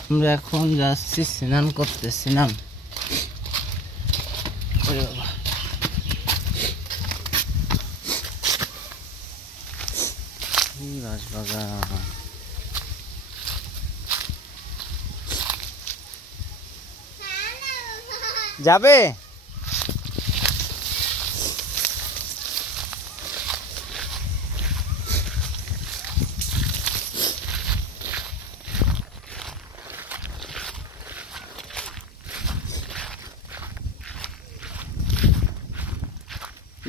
আমরা এখন যাচ্ছি স্নান করতে। স্নান বাগান যাবে।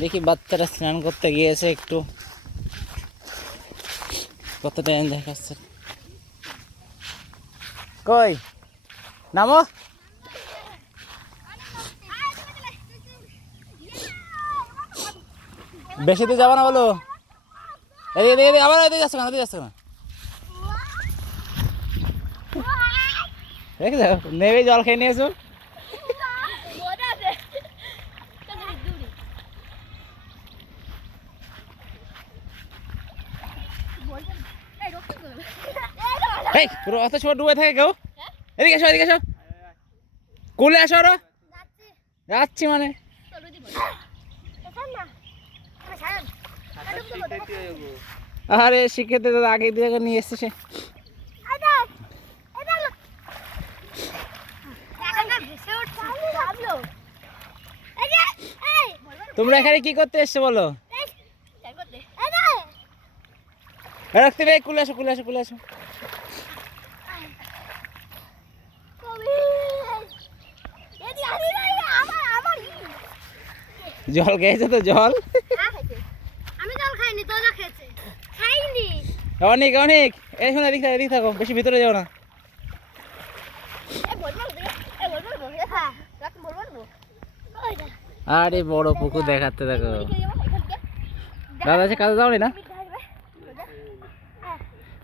দেখি বাচ্চারা স্নান করতে গিয়েছে, একটু কত টাইম দেখাচ্ছে। কই নামো, বেশি তো যাবা না বলো। এদিকে আবার এদিকে যাচ্ছে না, এদিকে যাচ্ছে না। দেখে যাও, নেবে জল খেয়ে নিয়েছো। এই পুরো অত সময় ডুবে থাকে কেউ। এদিকে এসো, এদিকে এসো, কোলে আসো। আরো যাচ্ছি মানে আরে শিখেতে তো আগে দিয়ে নিয়ে এসছে সে। তোমরা এখানে কি করতে এসছো বলো? রাখতে ভাই, কুলে আসো, কুলে আসো, কুলে আসো। জল খেয়েছে তো? জল আমি জল খাইনি, তো জল খেয়েছে। খাইনি অনেক অনেক। এই শোনো, এদিক থাকো, এদিক থাকো, বেশি ভিতরে যাও না। আরে বড় পুকুর দেখাতে দেখো। দাদা আছে কাজে যাও না,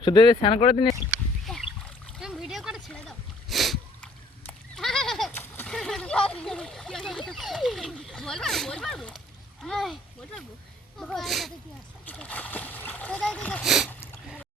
শুধু স্নান করে দিন। ভিডিও করে ছেড়ে দাও। বল পারবো, বল পারবো, বল পারবো।